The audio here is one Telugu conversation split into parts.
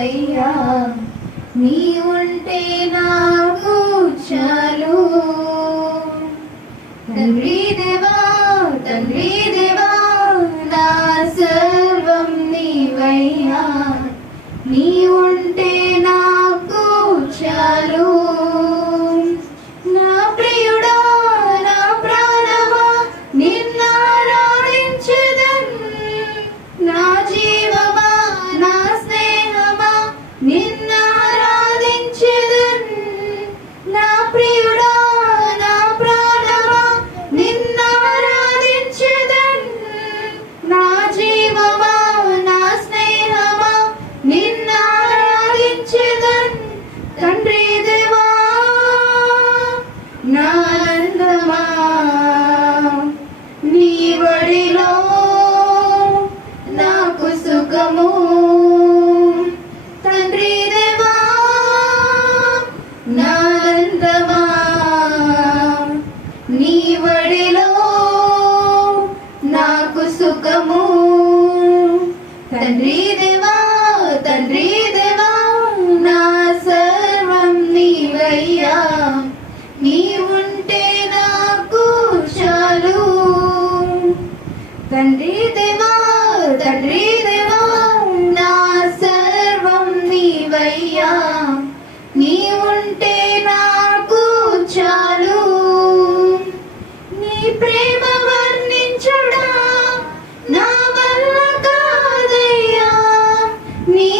అయ్యా నీ ఉంటే నాకు చాలు. తండ్రి దేవా తండ్రి கன்றே తండ్రి దేవా తండ్రి దేవా నా సర్వం నీవయ్యా. నీ ఉంటే నాకు చాలు. నీ ప్రేమ వర్ణించడా నా వల్ల కాదయ్యా. నీ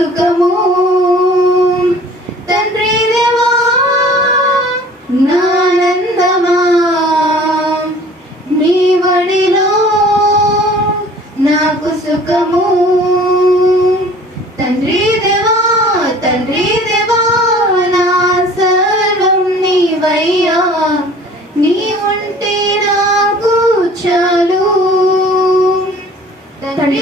సుఖము. తండ్రి దేవా నానందమా. నీ వడిలో నాకు సుఖము. తండ్రి దేవా తండ్రి దేవా నా సర్వం నీవయ్యా. నీ ఉంటే నాకు చాలు. తండ్రి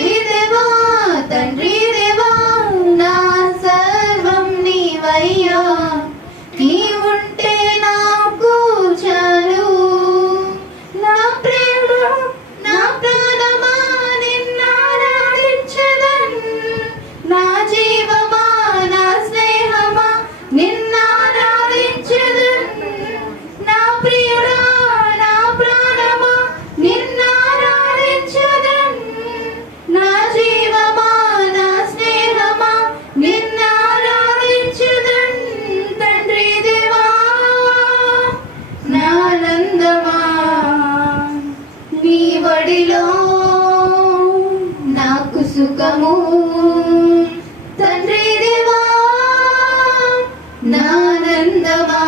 నానందమా.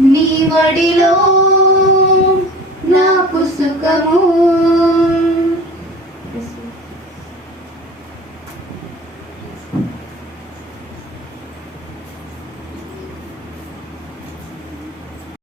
నీ వడిలో నాకు సుఖము.